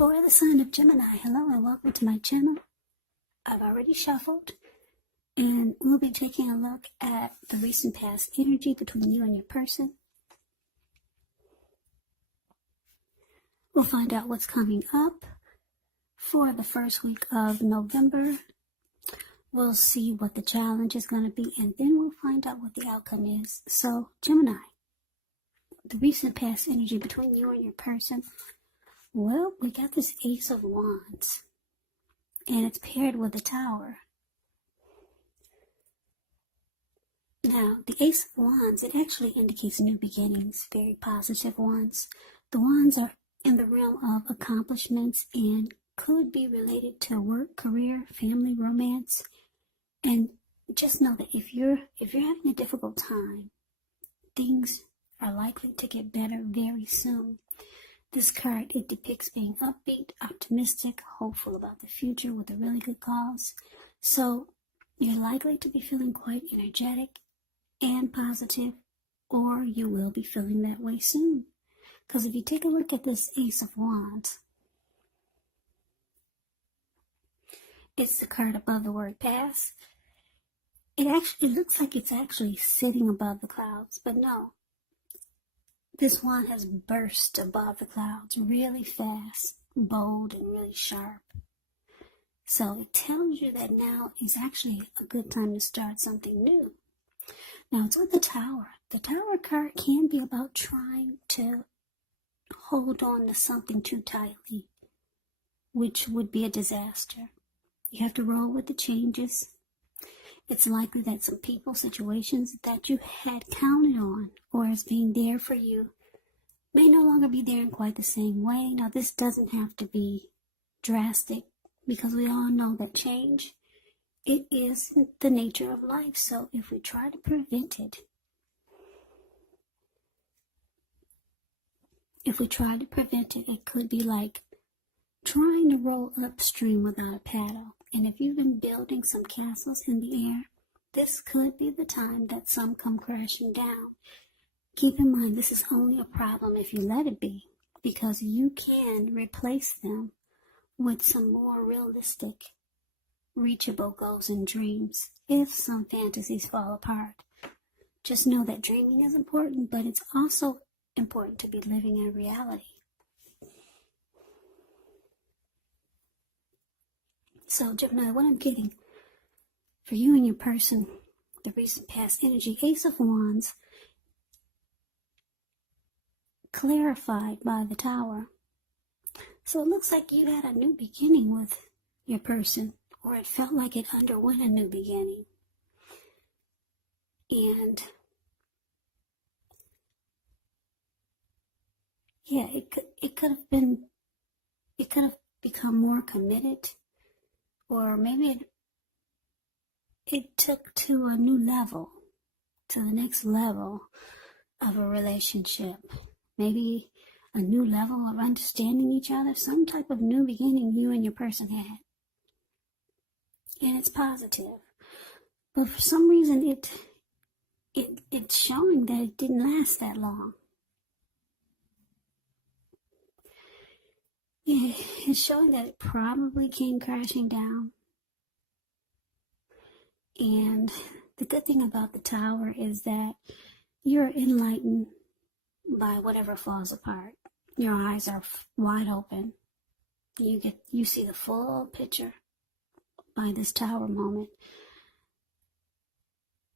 For the sign of Gemini, hello and welcome to my channel. I've already shuffled and we'll be taking a look at the recent past energy between you and your person. We'll find out what's coming up for the first week of November. We'll see what the challenge is going to be, and then we'll find out what the outcome is. So, Gemini, the recent past energy between you and your person. Well, we got this Ace of Wands, and it's paired with the Tower. Now, the Ace of Wands, it actually indicates new beginnings, very positive ones. The Wands are in the realm of accomplishments and could be related to work, career, family, romance. And just know that if you're having a difficult time, things are likely to get better very soon. This card, it depicts being upbeat, optimistic, hopeful about the future with a really good cause. So you're likely to be feeling quite energetic and positive, or you will be feeling that way soon. Because if you take a look at this Ace of Wands, it's the card above the word pass. It looks like it's actually sitting above the clouds, but no. This wand has burst above the clouds really fast, bold, and really sharp. So it tells you that now is actually a good time to start something new. Now it's with the Tower. The Tower card can be about trying to hold on to something too tightly, which would be a disaster. You have to roll with the changes. It's likely that some people, situations that you had counted on or as being there for you may no longer be there in quite the same way. Now, this doesn't have to be drastic because we all know that change, it is the nature of life. So if we try to prevent it, it could be like trying to roll upstream without a paddle. And if you've been building some castles in the air, this could be the time that some come crashing down. Keep in mind, this is only a problem if you let it be, because you can replace them with some more realistic, reachable goals and dreams if some fantasies fall apart. Just know that dreaming is important, but it's also important to be living in reality. So, Gemini, what I'm getting for you and your person, the recent past energy, Ace of Wands, clarified by the Tower. So it looks like you had a new beginning with your person, or it felt like it underwent a new beginning. And yeah, it could have become more committed. Or maybe it took to a new level, to the next level of a relationship. Maybe a new level of understanding each other, some type of new beginning you and your person had. And it's positive. But for some reason, it's showing that it didn't last that long. Yeah, it's showing that it probably came crashing down. And the good thing about the Tower is that you're enlightened by whatever falls apart. Your eyes are wide open. You see the full picture by this Tower moment.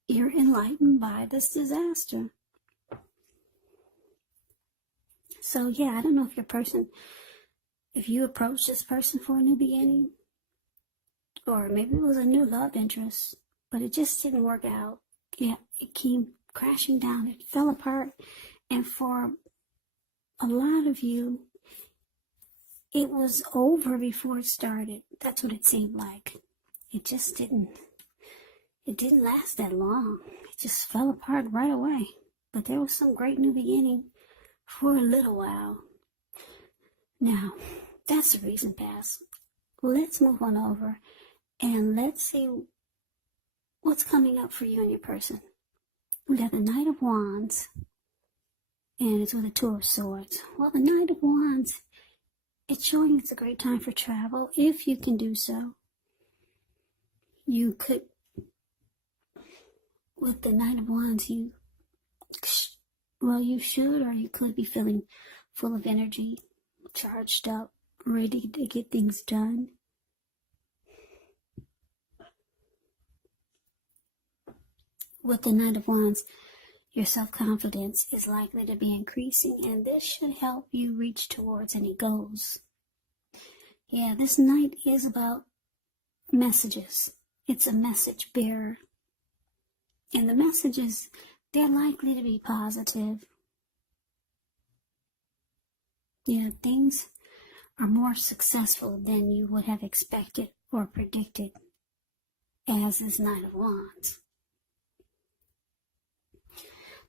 You're enlightened by this disaster. So yeah, I don't know if you approach this person for a new beginning, or maybe it was a new love interest, but it just didn't work out. Yeah, it came crashing down. It fell apart. And for a lot of you, it was over before it started. That's what it seemed like. It didn't last that long. It just fell apart right away. But there was some great new beginning for a little while. Now, that's the recent past. Let's move on over and let's see what's coming up for you and your person. We got the Knight of Wands, and it's with a Two of Swords. Well, the Knight of Wands, It's showing it's a great time for travel if you can do so. You could, with the Knight of Wands, you should, or you could be feeling full of energy, charged up, ready to get things done. With the Knight of Wands, your self-confidence is likely to be increasing, and this should help you reach towards any goals. Yeah, this Knight is about messages. It's a message bearer. And the messages, they're likely to be positive. Yeah, things are more successful than you would have expected or predicted as this Knight of Wands.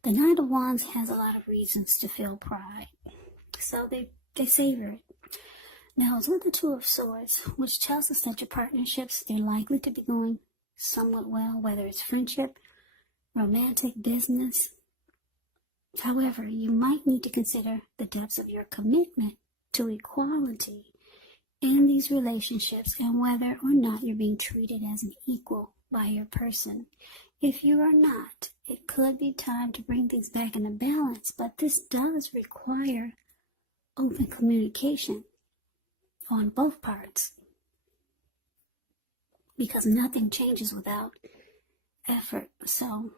The Knight of Wands has a lot of reasons to feel pride, so they savor it. Now, it's with the Two of Swords, which tells us that your partnerships, they're likely to be going somewhat well, whether it's friendship, romantic, business. However, you might need to consider the depths of your commitment to equality in these relationships and whether or not you're being treated as an equal by your person. If you are not, it could be time to bring things back into balance, but this does require open communication on both parts, because nothing changes without effort. So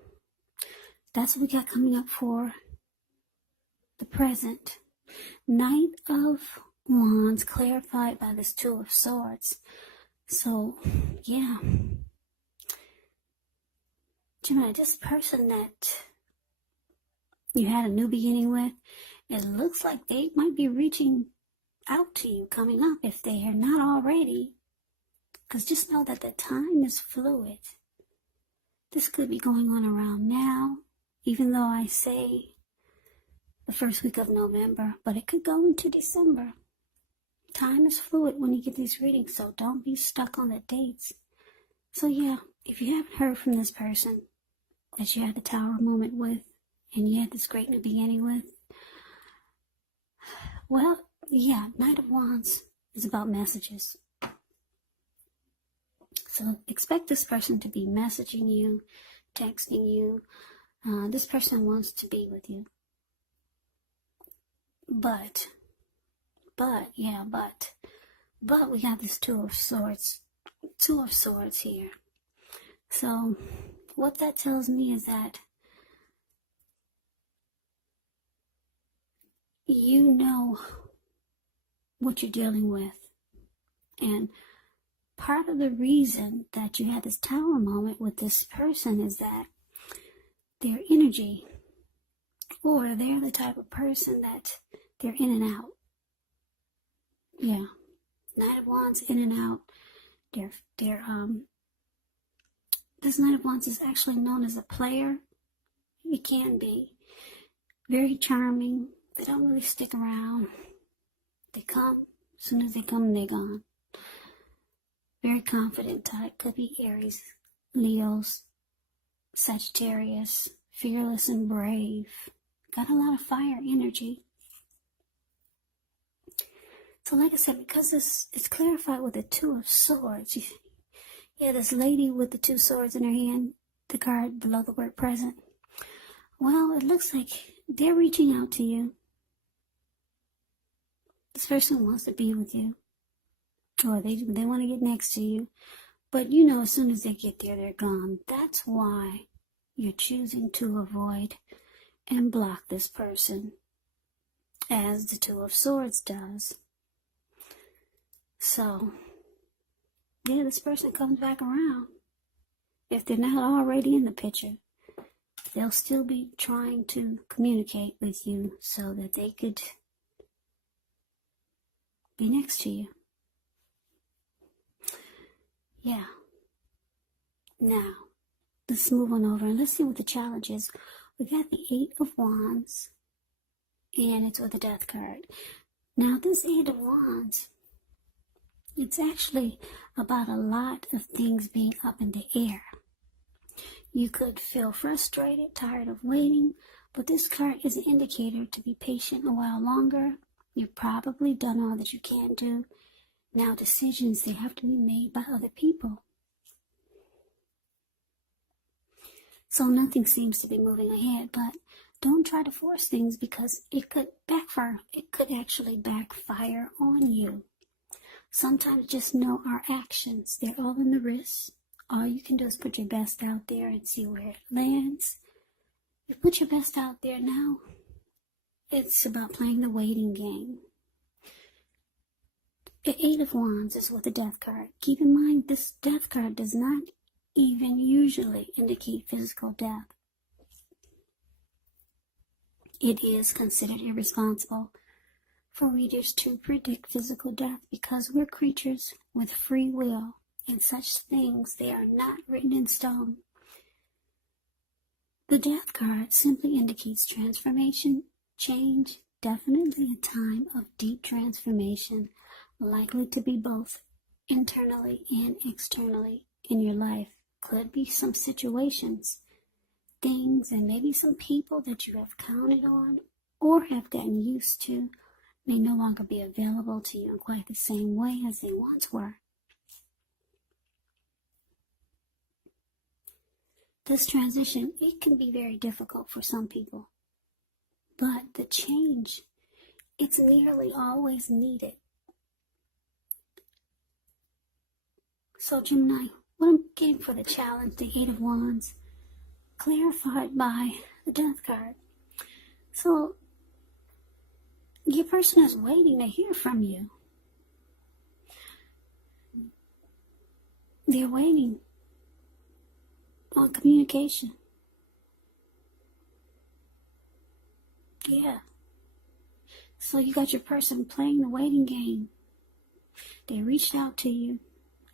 that's what we got coming up for the present. Knight of Wands clarified by this Two of Swords. So yeah, Gemini, this person that you had a new beginning with, it looks like they might be reaching out to you coming up if they are not already, because just know that the time is fluid. This could be going on around now, even though I say the first week of November, but it could go into December. Time is fluid when you get these readings, so don't be stuck on the dates. So yeah, if you haven't heard from this person that you had the Tower moment with, and you had this great new beginning with, well, yeah, Knight of Wands is about messages. So expect this person to be messaging you, texting you. This person wants to be with you. But we have this Two of Swords here. So what that tells me is that you know what you're dealing with. And part of the reason that you had this Tower moment with this person is that their energy, or they're the type of person that they're in and out. Yeah. Knight of Wands, in and out. This Knight of Wands is actually known as a player. It can be very charming. They don't really stick around. They come. As soon as they come, they're gone. Very confident type. Could be Aries, Leos, Sagittarius. Fearless and brave. Got a lot of fire energy. So like I said, because it's clarified with the Two of Swords. Yeah, this lady with the two swords in her hand, the card below the word present. Well, it looks like they're reaching out to you. This person wants to be with you. Or they want to get next to you. But you know, as soon as they get there, they're gone. That's why you're choosing to avoid and block this person, as the Two of Swords does. So, yeah, this person comes back around. If they're not already in the picture, they'll still be trying to communicate with you so that they could be next to you. Yeah. Now, let's move on over and let's see what the challenge is. We got the Eight of Wands, and it's with the Death card. Now, this Eight of Wands, it's actually about a lot of things being up in the air. You could feel frustrated, tired of waiting, but this card is an indicator to be patient a while longer. You've probably done all that you can do. Now decisions, they have to be made by other people. So nothing seems to be moving ahead, but don't try to force things because it could backfire. It could actually backfire on you. Sometimes just know our actions. They're all in the wrist. All you can do is put your best out there and see where it lands. You put your best out there now. It's about playing the waiting game. The Eight of Wands is with the Death card. Keep in mind, this Death card does not even usually indicate physical death. It is considered irresponsible for readers to predict physical death because we're creatures with free will, and such things, they are not written in stone. The Death card simply indicates transformation, change, definitely a time of deep transformation, likely to be both internally and externally in your life. Could be some situations, things, and maybe some people that you have counted on or have gotten used to may no longer be available to you in quite the same way as they once were. This transition, it can be very difficult for some people, but the change, it's nearly always needed. So Gemini, what I'm getting for the challenge, the Eight of Wands, clarified by the Death card. So your person is waiting to hear from you. They're waiting on communication. Yeah. So you got your person playing the waiting game. They reached out to you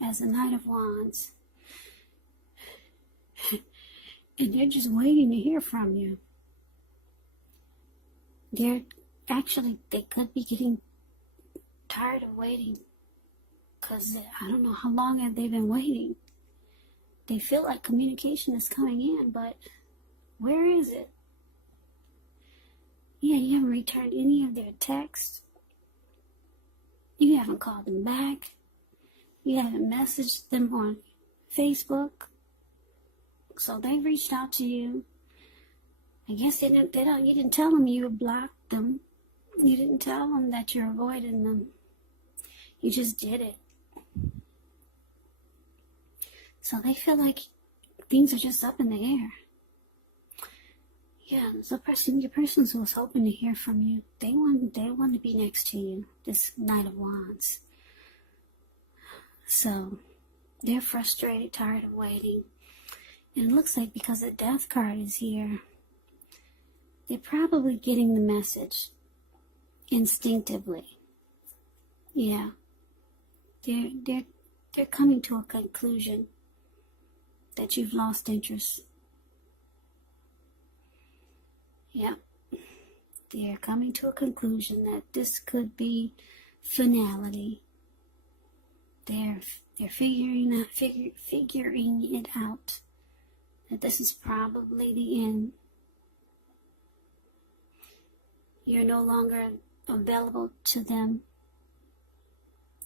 as the Knight of Wands. And they're just waiting to hear from you. They could be getting tired of waiting. Because I don't know how long have they been waiting. They feel like communication is coming in, but where is it? Yeah, you haven't returned any of their texts. You haven't called them back. You haven't messaged them on Facebook. So they reached out to you. I guess you didn't tell them you blocked them. You didn't tell them that you're avoiding them. You just did it. So they feel like things are just up in the air. Yeah, so your person was hoping to hear from you. They want to be next to you, this Knight of Wands. So they're frustrated, tired of waiting. And it looks like because the Death card is here, they're probably getting the message instinctively. Yeah. They're coming to a conclusion that you've lost interest. Yeah. They're coming to a conclusion that this could be finality. They're figuring it out. That this is probably the end. You're no longer available to them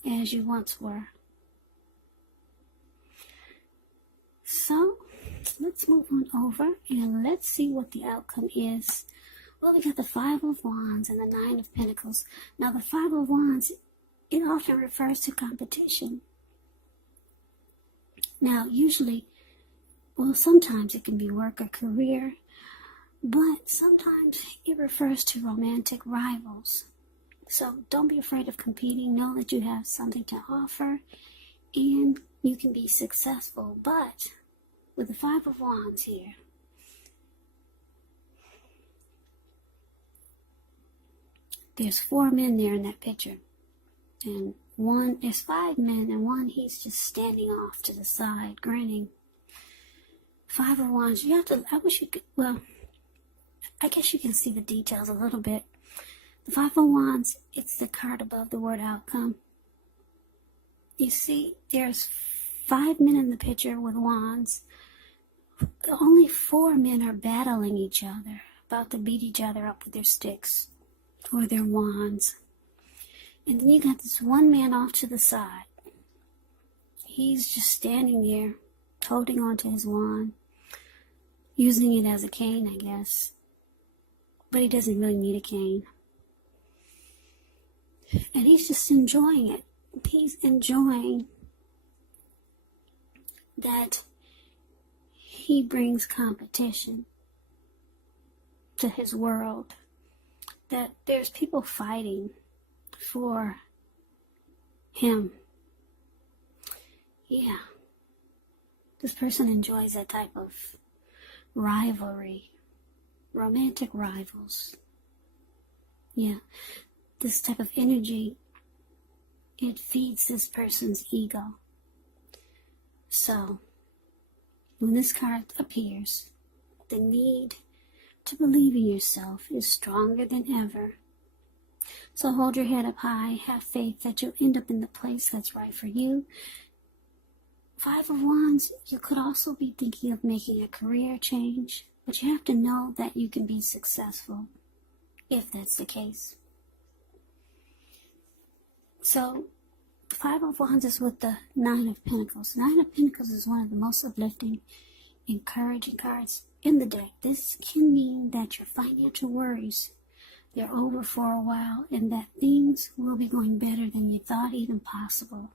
as you once were. So, let's move on over and let's see what the outcome is. Well, we got the Five of Wands and the Nine of Pentacles. Now, the Five of Wands, it often refers to competition. Now, sometimes it can be work or career, but sometimes it refers to romantic rivals. So don't be afraid of competing. Know that you have something to offer and you can be successful. But with the Five of Wands here, there's 4 men there in that picture. And there's 5 men, and one, he's just standing off to the side, grinning. Five of Wands, I guess you can see the details a little bit. The Five of Wands, it's the card above the word outcome. You see, there's 5 men in the picture with wands. Only 4 men are battling each other, about to beat each other up with their sticks or their wands. And then you got this one man off to the side. He's just standing there, holding on to his wand, using it as a cane, I guess. But he doesn't really need a cane. And he's just enjoying it. He's enjoying that he brings competition to his world. That there's people fighting for him. Yeah. This person enjoys that type of rivalry. Romantic rivals. Yeah. This type of energy, it feeds this person's ego. So, when this card appears, the need to believe in yourself is stronger than ever. So hold your head up high, have faith that you'll end up in the place that's right for you. Five of Wands, you could also be thinking of making a career change, but you have to know that you can be successful, if that's the case. So, Five of Wands is with the Nine of Pentacles. Nine of Pentacles is one of the most uplifting, encouraging cards in the deck. This can mean that your financial worries, they're over for a while, and that things will be going better than you thought even possible.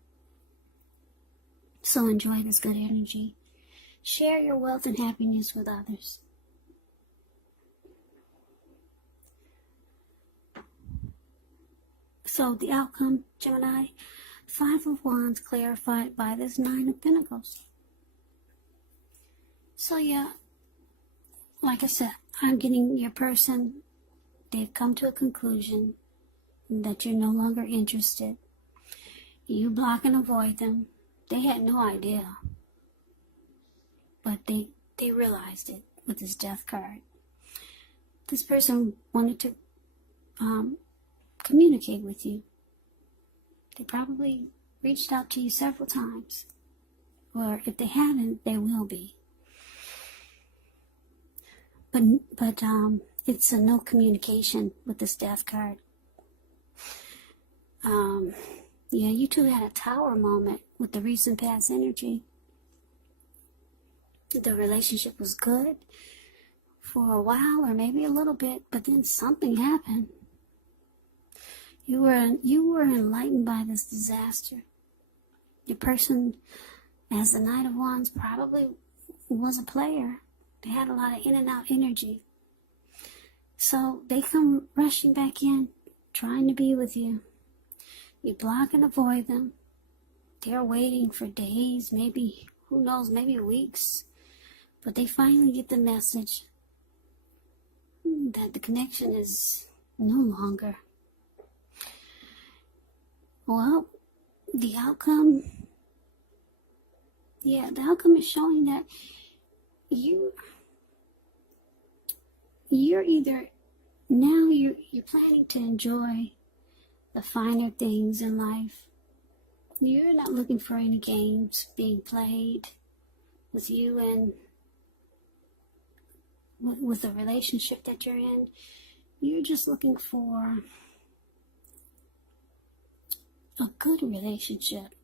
So enjoy this good energy. Share your wealth and happiness with others. So the outcome, Gemini, Five of Wands clarified by this Nine of Pentacles. So yeah, like I said, I'm getting your person, they've come to a conclusion that you're no longer interested. You block and avoid them. They had no idea, but they realized it with this Death card. This person wanted to communicate with you. They probably reached out to you several times, or if they haven't, they will be. But it's a no communication with this Death card. Yeah, you two had a tower moment with the recent past energy. The relationship was good for a while, or maybe a little bit, but then something happened. You were enlightened by this disaster. Your person, as the Knight of Wands, probably was a player. They had a lot of in and out energy. So they come rushing back in, trying to be with you. You block and avoid them. They're waiting for days, maybe, who knows, maybe weeks. But they finally get the message that the connection is no longer. Well, the outcome is showing that you're either, now you're planning to enjoy the finer things in life. You're not looking for any games being played with you and with the relationship that you're in. You're just looking for a good relationship.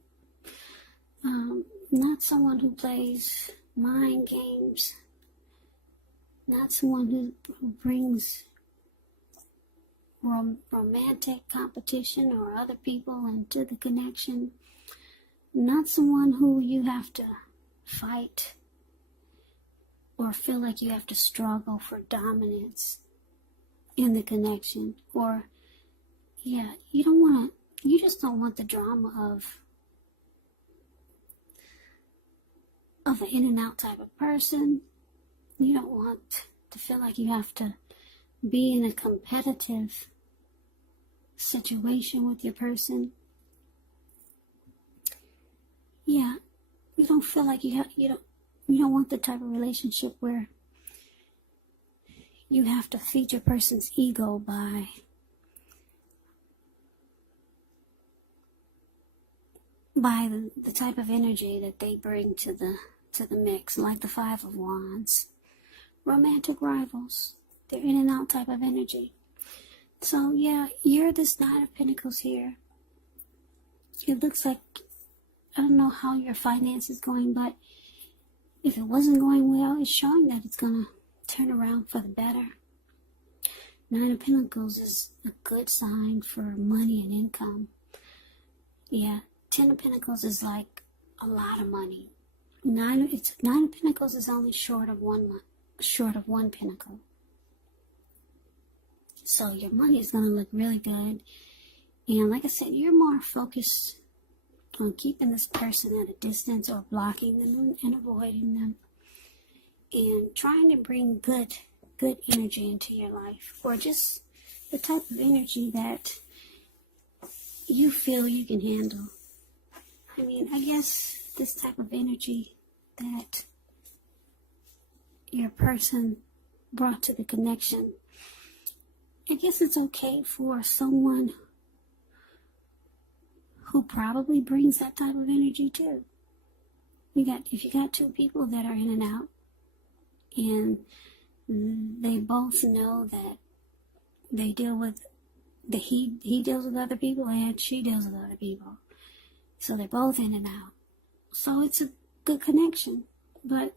Not someone who plays mind games. Not someone who brings romantic competition or other people into the connection. Not someone who you have to fight or feel like you have to struggle for dominance in the connection. Or, yeah, you just don't want the drama of an in and out type of person. You don't want to feel like you have to be in a competitive situation with your person. Yeah, you don't feel like you don't want the type of relationship where you have to feed your person's ego by the type of energy that they bring to the mix, like the Five of Wands. Romantic rivals. They're in and out type of energy. So yeah, you're this Knight of Pentacles here. it looks like, I don't know how your finance is going, but if it wasn't going well, it's showing that it's going to turn around for the better. 9 of Pentacles is a good sign for money and income. Yeah, 10 of Pentacles is like a lot of money. 9 of Pentacles is only short of one pentacle. So your money is going to look really good. And like I said, you're more focused on keeping this person at a distance or blocking them and avoiding them. And trying to bring good energy into your life. Or just the type of energy that you feel you can handle. I mean, I guess this type of energy that your person brought to the connection, I guess it's okay for someone who probably brings that type of energy too. If you got 2 people that are in and out, and they both know that they deal with he deals with other people and she deals with other people, so they're both in and out. So it's a good connection. But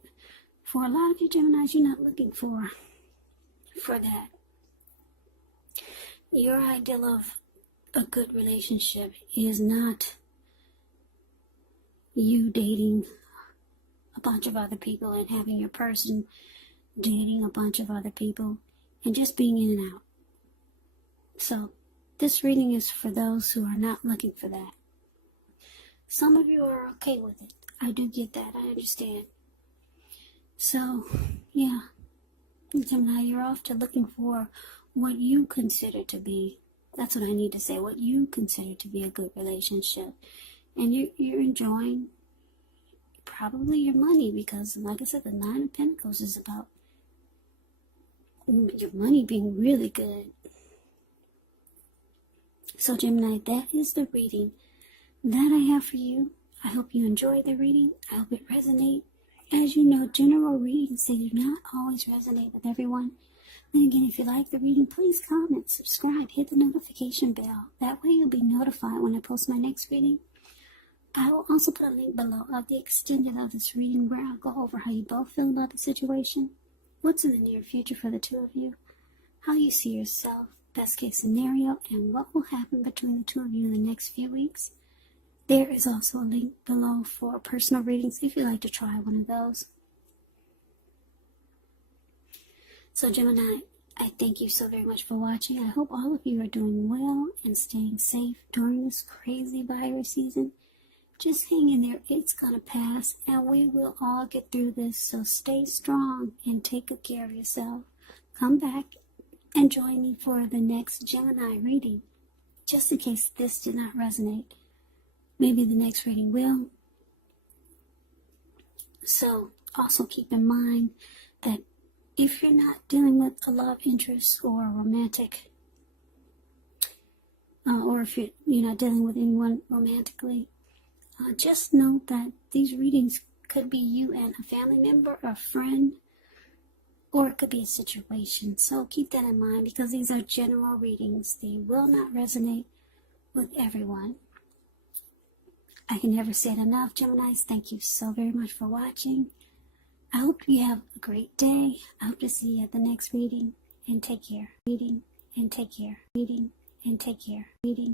for a lot of you Geminis, you're not looking for that. Your ideal of a good relationship is not you dating a bunch of other people and having your person dating a bunch of other people and just being in and out. So this reading is for those who are not looking for that. Some of you are okay with it. I do get that. I understand. So, yeah. Gemini, you're off to looking for what you consider to be, that's what I need to say, what you consider to be a good relationship. And you're enjoying probably your money, because like I said, the 9 of Pentacles is about your money being really good. So Gemini, that is the reading that I have for you. I hope you enjoyed the reading. I hope it resonates. As you know, general readings, they do not always resonate with everyone. Then again, if you like the reading, please comment, subscribe, hit the notification bell. That way you'll be notified when I post my next reading. I will also put a link below of the extended of this reading where I'll go over how you both feel about the situation, what's in the near future for the 2 of you, how you see yourself, best case scenario, and what will happen between the 2 of you in the next few weeks. There is also a link below for personal readings if you'd like to try one of those. So Gemini, I thank you so very much for watching. I hope all of you are doing well and staying safe during this crazy virus season. Just hang in there. It's going to pass, and we will all get through this. So stay strong and take good care of yourself. Come back and join me for the next Gemini reading, just in case this did not resonate. Maybe the next reading will. So also keep in mind that if you're not dealing with a love interest or a romantic, or if you're not dealing with anyone romantically, just note that these readings could be you and a family member, a friend, or it could be a situation. So keep that in mind, because these are general readings. They will not resonate with everyone. I can never say it enough, Geminis. Thank you so very much for watching. I hope you have a great day. I hope to see you at the next reading. And take care. Reading and take care. Reading and take care. Reading.